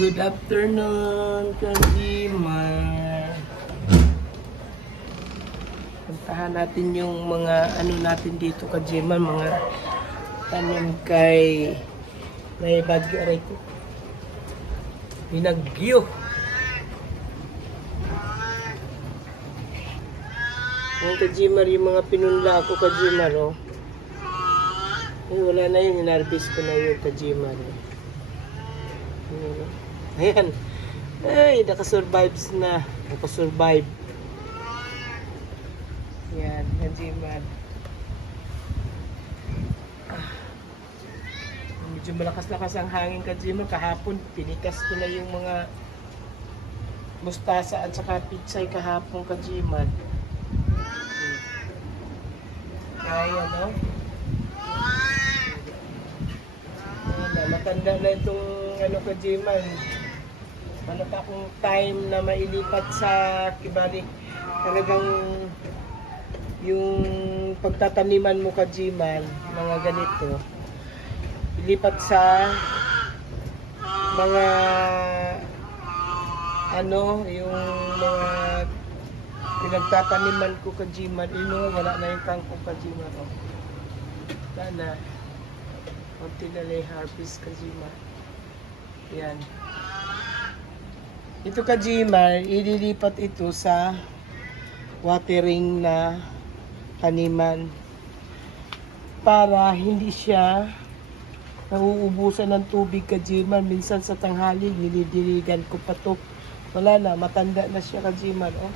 Good afternoon, Kajimar. Puntahan natin yung mga ano natin dito, Kajimar, mga tanim kay may bagyo aray ko. Binagyo. Yung Kajimar, yung mga pinunla ko, Kajimar, oh. Ay, wala na yun, inarbis ko na yun, Kajimar. Eh. Ayan. Ay, nakasurvives na. Nakasurvive. Yan, Kajimar. Ah. Medyo malakas-lakas ang hangin, Kajimar. Kahapon, pinikas ko na yung mga mustasa at saka pitsay kahapon, Kajimar. Kaya, no? Ayan na, matanda na itong ano ka, Jiman. Wala pa akong time na mailipat sa Kibali. Talagang yung pagtataniman mo ka, Jiman, mga ganito, ilipat sa mga ano, yung mga pinagtataniman ko ka, Jiman. Ino, wala na yung kangkong ka, Jiman. Oh. Sana. Kunti na harvest kajima. Yan. Ito kajima, ililipat ito sa watering na taniman para hindi siya nauubusan ng tubig kajima. Minsan sa tanghali, nilidiligan ko pa to. Wala na, matanda na siya kajima. Oh.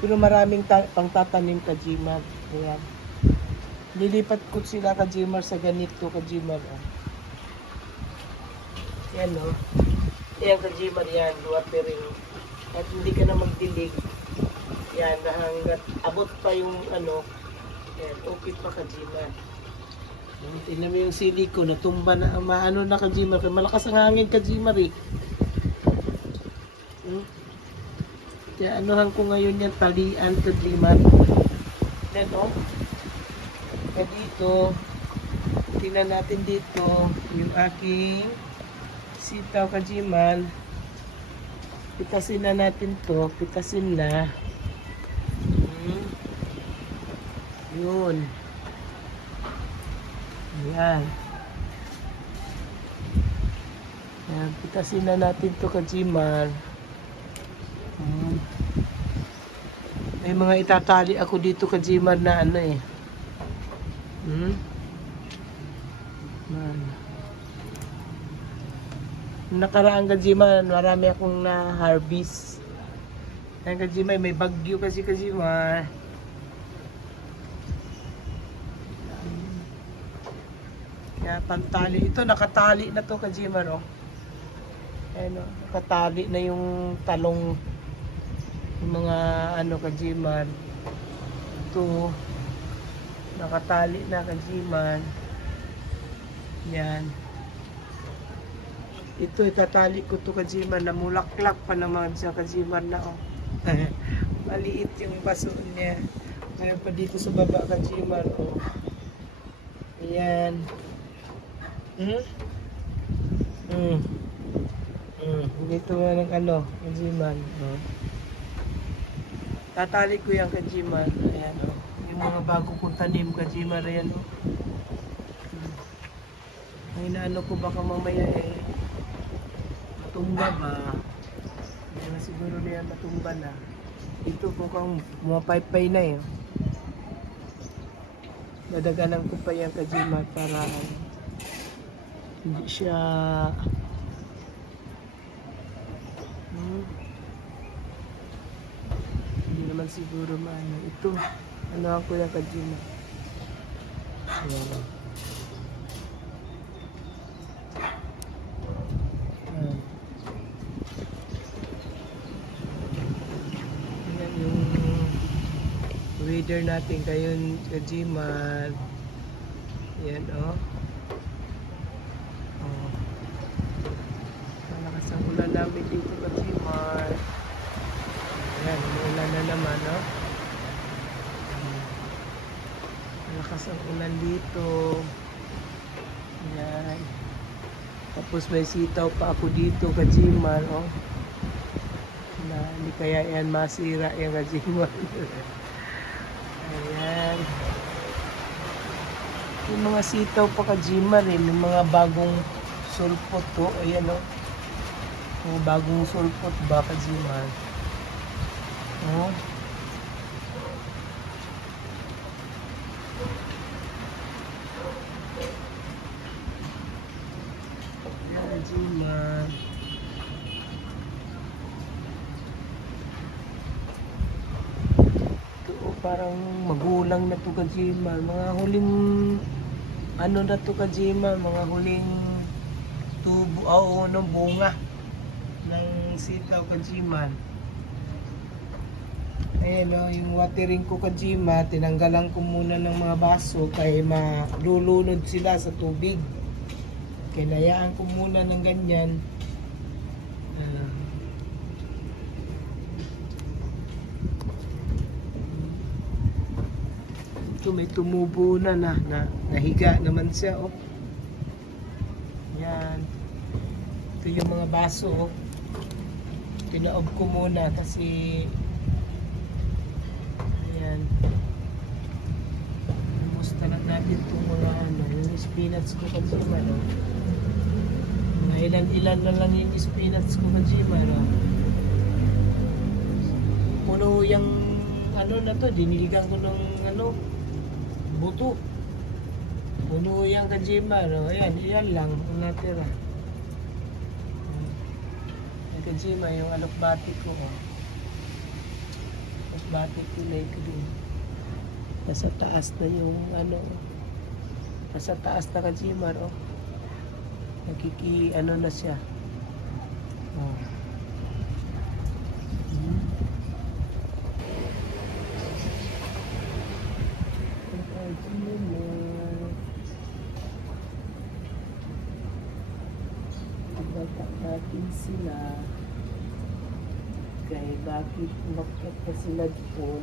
Pero maraming ta- pangtatanim kajima. Ayan. Lilipat ko sila ka Jimar sa ganito ka Jimar. Oh. Yan o. Oh. Yan ka Jimar yan. Watering. At hindi ka na magdilig. Yan. Hanggat abot pa yung ano. Yan. Okay pa ka Jimar. Hmm, Tingnan mo yung sili ko. Natumba na. Maano na ka Jimar. Malakas ang hangin ka Jimar eh. Hmm? Kaya anuhan ko ngayon yan. Talian ka. Yan o. Oh. Dito, tingnan natin dito yung aking sitaw kajiman. Pitasin na natin to. Pitasin na. Hmm. Yun. Yan. Yan. Pitasin na natin to kajiman. Hmm. May mga itatali ako dito kajiman na ano eh. Hmm? Man. Nakaraang Kajiman, marami akong na-harvest. Ang Kajiman, may bagyo kasi Kajiman. Kaya pantali. Ito, nakatali na to Kajiman, oh. Ayan, oh. Nakatali na yung talong yung mga ano Kajiman. Ito, nakatali na kajiman yan ito itatali ko to kajiman na mulaklak pa naman sa kajiman na oh. Maliit yung baso niya. Mayroon pa dito sa baba kajiman oh. Yan hmm? Hmm. Hmm. Dito nga ng ano kajiman oh. Tatali ko yung kajiman ayan oh. Yung mga bago kong tanim kajima rin oh. Ay naano ko baka mamaya eh matumba ba? Hindi na siguro na yan matumba na. Ito po kang mapaypay na eh. Dadaganan ko pa yan kajima para hindi siya hmm, hindi naman siguro maano. Ito ano ako yung kajima ayan Ayan. Ayan yung weather natin ngayon kajiman yan oh oh malakas ang ulan namin dito kajiman ayan umulan na naman oh Malakas ang ulan dito. Yan. Tapos may sitaw pa ako dito, Kajimar, oh. Na hindi kaya yan masira yung Kajimar. Ayan. Yung mga sitaw pa Kajimar eh, may mga bagong sulpot to. Ayan oh. Mga bagong sulpot ba Kajimar? Oh. Ayan, Kajimar. Ito, oh, parang magulang na to Kajimar. Mga huling ano na to Kajimar, mga huling tubo, ah, oo, no, bunga ng sitaw Kajimar. Ayan o, yung watering ko Kajima, tinanggalan ko muna ng mga baso kaya malulunod sila sa tubig. Kinayaan ko muna ng ganyan. Ah. Ito may tumubo na na, na nahiga naman siya oh. Yan. Ito yung mga baso oh. Tinaob ko muna kasi Ayan. Kumusta na natin itong mga ano, yung spinach ko kajima, no? Mga ilan-ilan na lang yung spinach ko kajima, no? Puno yung ano na to, diniligan ko ng ano, buto. Puno yung kajima, no? Ayan, yan lang ang natira. Yung kajima, yung alokbati ko, oh. Bakit kulay green? Nasa taas na yung ano. Nasa taas na kajimar, oh. Nakiki, ano na siya. Oh. Hmm. Ang kajimar. Ibatak natin sila. Kay bakit umakyat pa sila doon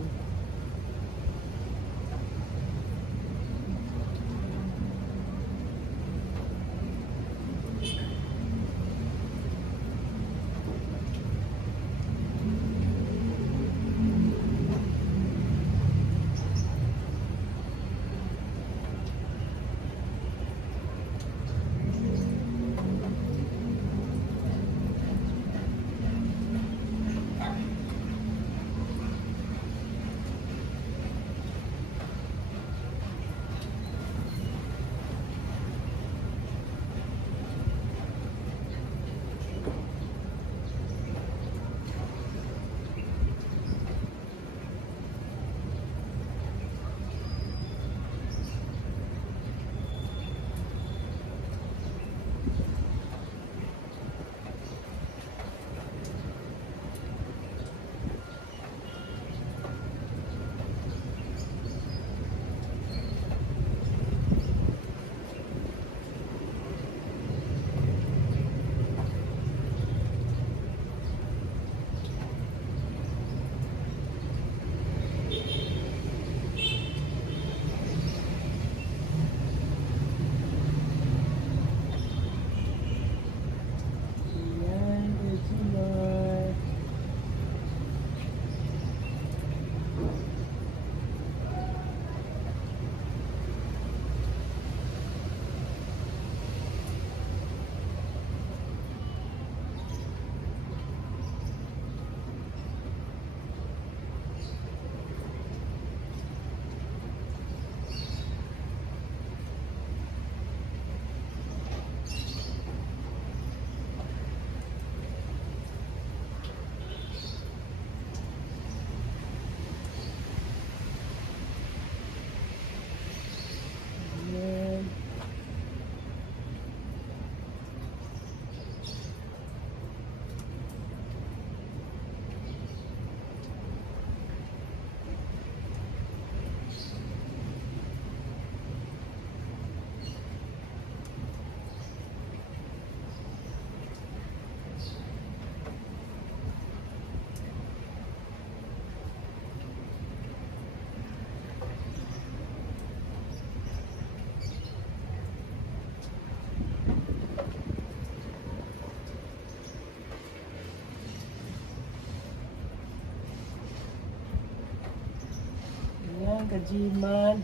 kajiman.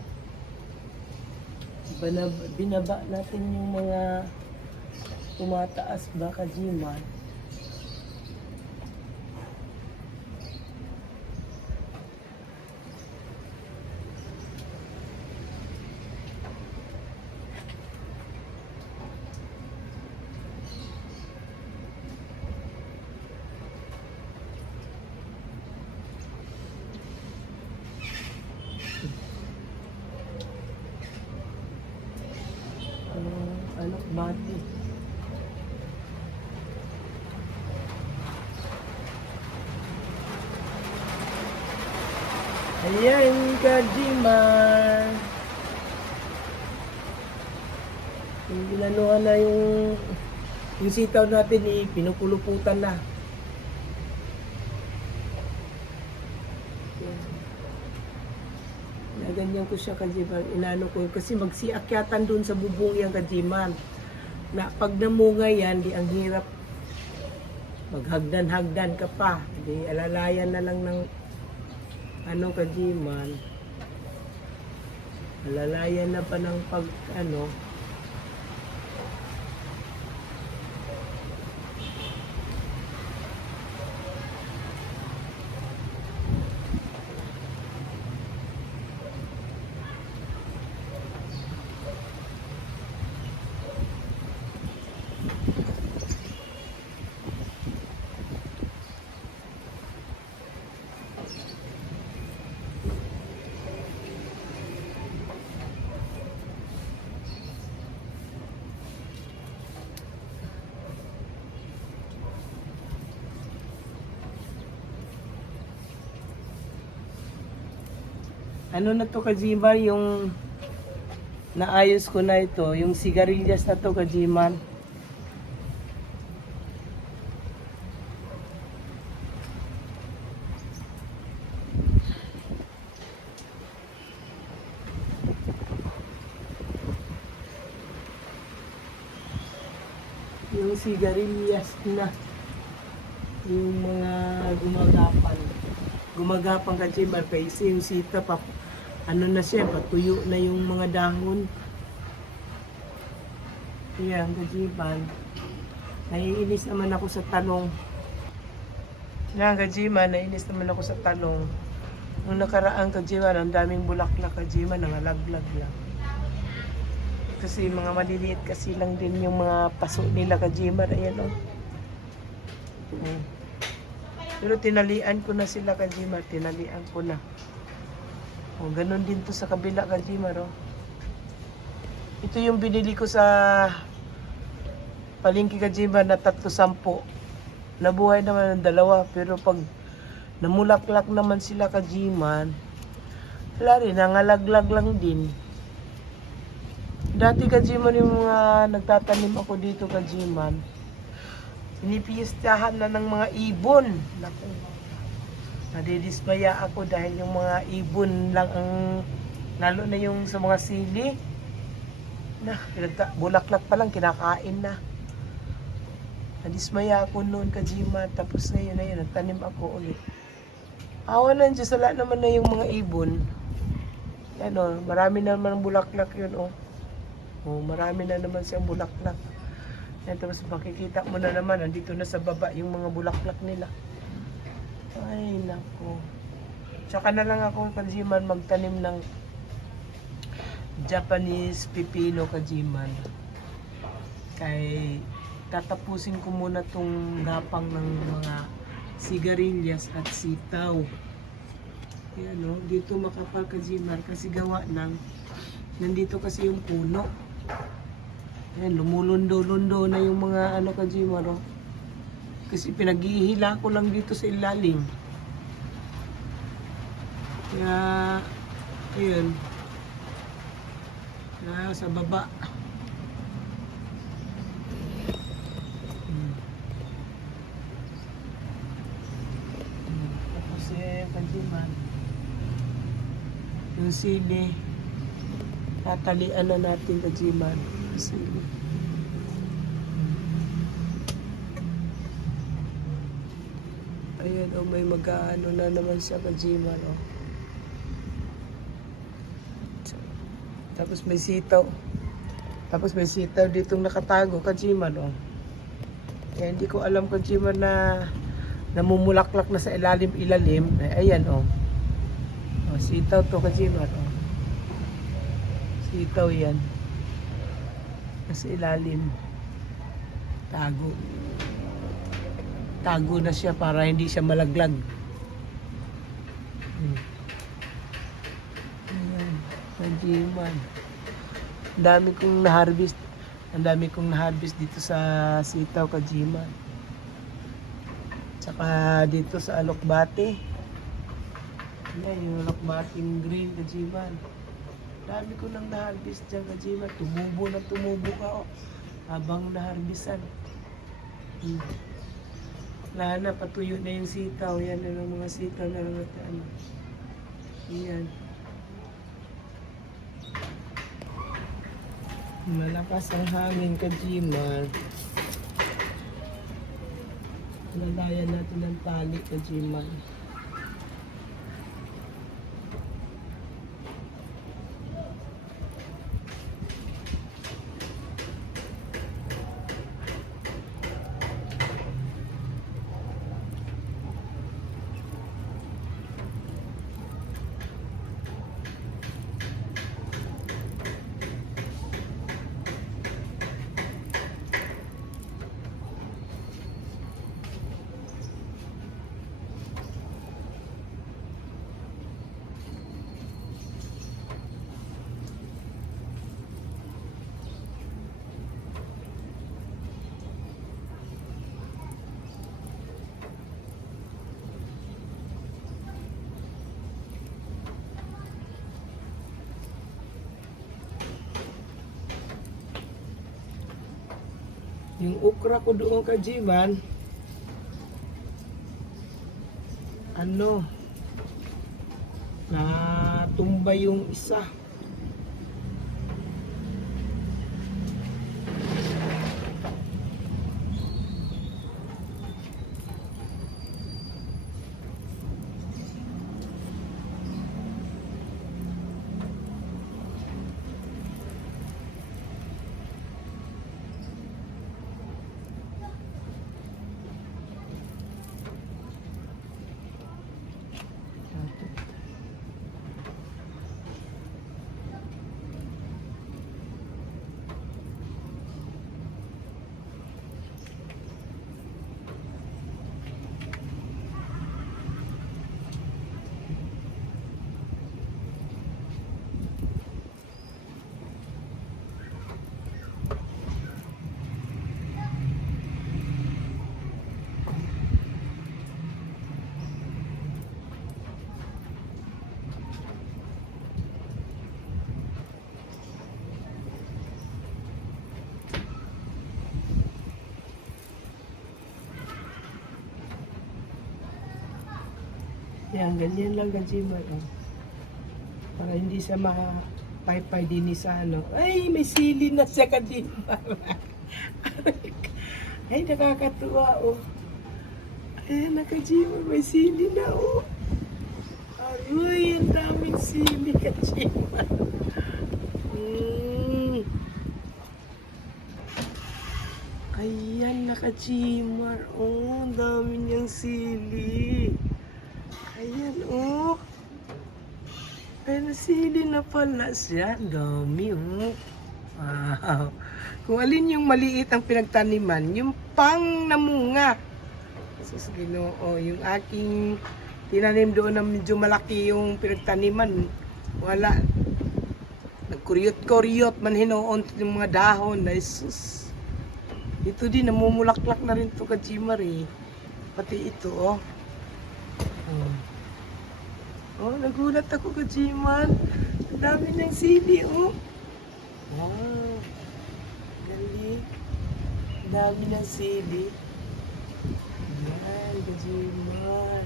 Binaba natin yung mga tumataas ba kajiman. Ano, ano, bati. Ayan, kajiman. Yung ginanuhan na yung yung sitaw natin eh, pinupuluputan na. Yan. Naganyan ko siya kajiman. Inano ko kasi magsiakyatan dun sa bubong yung kajiman. Na pag namunga yan, di ang hirap maghagdan-hagdan ka pa. Di alalayan na lang ng ano kajiman. Alalayan na pa ng pag ano. Ano na to kajiman yung naayos ko na ito, yung sigarilyas na to kajiman. Yung sigarilyas na yung mga gumagapan gumagapang ka Jimar kasi yung sita pa ano na siya patuyo na yung mga dahon yan kajiban naiinis naman ako sa tanong yan kajiman naiinis naman ako sa tanong nung nakaraan kajiman ang daming bulaklak kajiman nangalaglag lang kasi mga maliliit kasi lang din yung mga paso nila kajiman ayan oh. Hmm. Pero tinalian ko na sila Kajima, tinalian ko na. O, ganun din to sa kabila Kajima, ro. Ito yung binili ko sa palingki Kajima na tatlo sampo. Nabuhay naman ng dalawa, pero pag namulaklak naman sila Kajiman, wala rin, nangalaglag lang din. Dati Kajiman yung mga nagtatanim ako dito Kajiman, Pinipistahan na ng mga ibon. Naku. Nadidismaya ako dahil yung mga ibon lang ang lalo na yung sa mga sili. Na, bulaklak pa lang kinakain na. Nadismaya ako noon kajima tapos ngayon na yun, nagtanim ako ulit. Awa ng Diyos, wala naman na yung mga ibon. Yan o, marami na naman bulaklak yun o. Oh, marami na naman siyang bulaklak. Yan, tapos makikita mo na naman, nandito na sa baba yung mga bulaklak nila. Ay, nako. Tsaka na lang ako, kajiman, magtanim ng Japanese pipino kajiman. Kay tatapusin ko muna tong gapang ng mga sigarilyas at sitaw. Ayan no, dito makapal kajiman kasi gawa ng nandito kasi yung puno. Ayan, lumulundo-lundo na yung mga ano ka Jimaro. Kasi pinaghihila ko lang dito sa ilalim. Kaya, ayun. Kaya sa baba. Hmm. Hmm. Eh, kanjiman. Yung sili. Tatalian na natin kajiman. Sili. Ayan, oh, may mag-ano na naman siya kajiman, oh. Tapos may sitaw. Tapos may sitaw ditong nakatago, kajiman, oh. Kaya hindi ko alam, kajiman, na namumulaklak na sa ilalim-ilalim. Ay, ayan, oh. oh sitaw to, kajiman, oh. Sitaw yan. Nasa ilalim. Tago. Tago na siya para hindi siya malaglag. Hmm. Ayan, kajiman. Ang dami kong na-harvest. Ang dami kong na-harvest dito sa Sitaw, Kajiman. Tsaka dito sa Alokbate. Ayan, yung Alokbating green, Kajiman. Dami ko nang na-harvest dyan, Kajiman. Tumubo na tumubo ka, oh. Habang na-harvestan. Hmm. Wala na, patuyo na yung sitaw. Yan na lang mga sitaw na lang at ano. Ayan. Malakas ang hangin ka, Jiman. Lalayan natin ng tali ka, Jiman. Yung ukra ko doon ka, Jiman, ano, na tumba yung isa. Yan, ganyan lang ka, Jiman. Oh. Para hindi siya mapaypay din sa ano. Ay, may sili na siya ka, Jiman. Ay, nakakatuwa, oh. Ayan, naka-Jiman, may sili na, oh. Aroy, ang daming sili ka, Jiman. Mm. Ayan, naka-Jimar. Oh, dami niyang sili. Ayan, oh. Pero sili na pala siya. Dami, oh. Wow. Kung alin yung maliit ang pinagtaniman, yung pang namunga. Sus, ginoo, yung aking tinanim doon na medyo malaki yung pinagtaniman. Wala. Nagkuryot-kuryot man hinoon yung mga dahon. Ay, sus. Ito din, namumulaklak na rin to kajimar eh. Pati ito, oh. Oh. Oh, nagulat ako ka, Jiman. Ang dami ng sili, oh. Wow. Galing. Ang dami ng sili. Yan, ka, Jiman.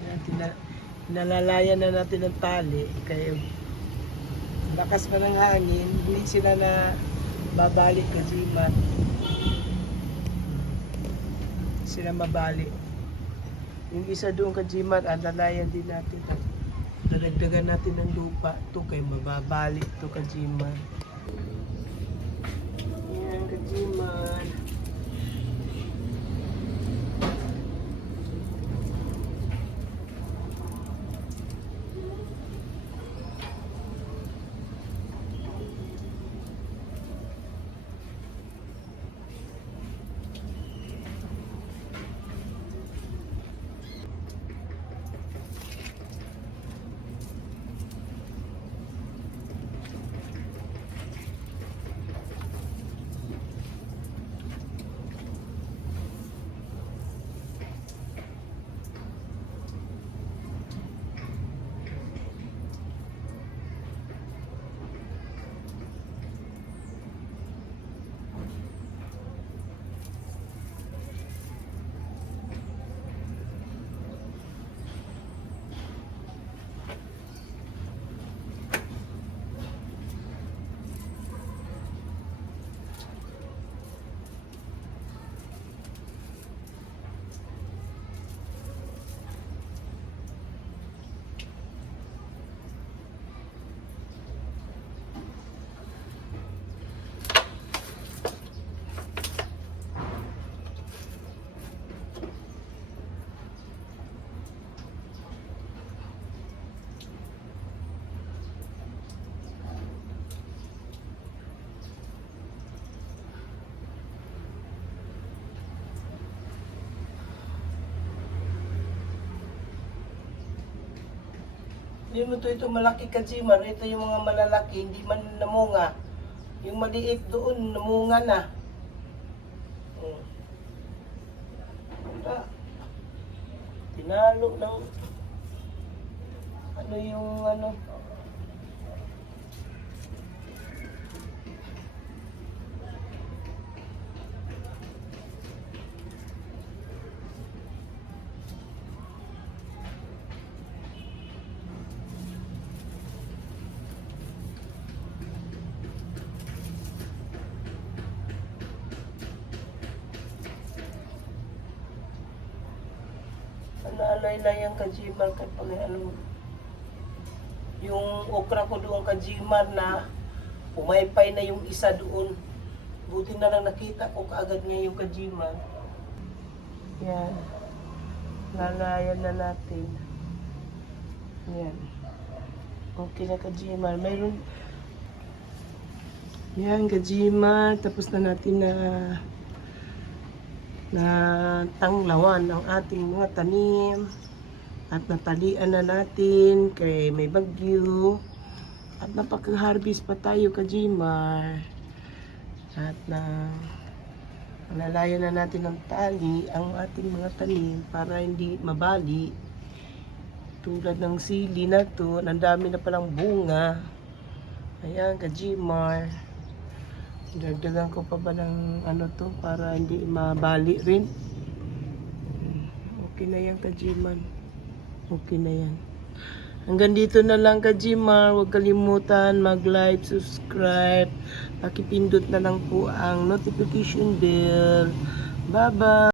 Yan, tina- nalalayan na natin ng tali. Kaya, lakas pa ng hangin, hindi sila na babalik ka, Jiman. Sila mabalik. Yung isa doon ka Jiman, alalayan din natin. Dadagdagan natin ng lupa to kay mababalik to kajiman. Yan kajiman. Hindi mo to ito malaki kajiman. Ito yung mga malalaki, hindi man namunga. Yung maliit doon, namunga na. Naalay na yung kajimar kapag ano, yung okra ko doon kajimar na umaypay na yung isa doon. Buti na lang nakita ko kaagad niya yung kajimar. Yan. Lalayan na natin. Yan. Okay na kajimar. Mayroon yan, kajimar. Tapos na natin na na tanglawan ang ating mga tanim at natalian na natin kay may bagyo. At napaka-harvest pa tayo kajimar. At na nalalayan na natin ng tali ang ating mga tanim para hindi mabali. Tulad ng sili na to ang dami na palang bunga. Ayan kajimar Dagdagan ko pa ba ng ano to para hindi mabali rin. Okay na yan kajiman. Okay na yan. Hanggang dito na lang kajimar. Huwag kalimutan mag-like, subscribe. Pakipindot na lang po ang notification bell. Bye-bye!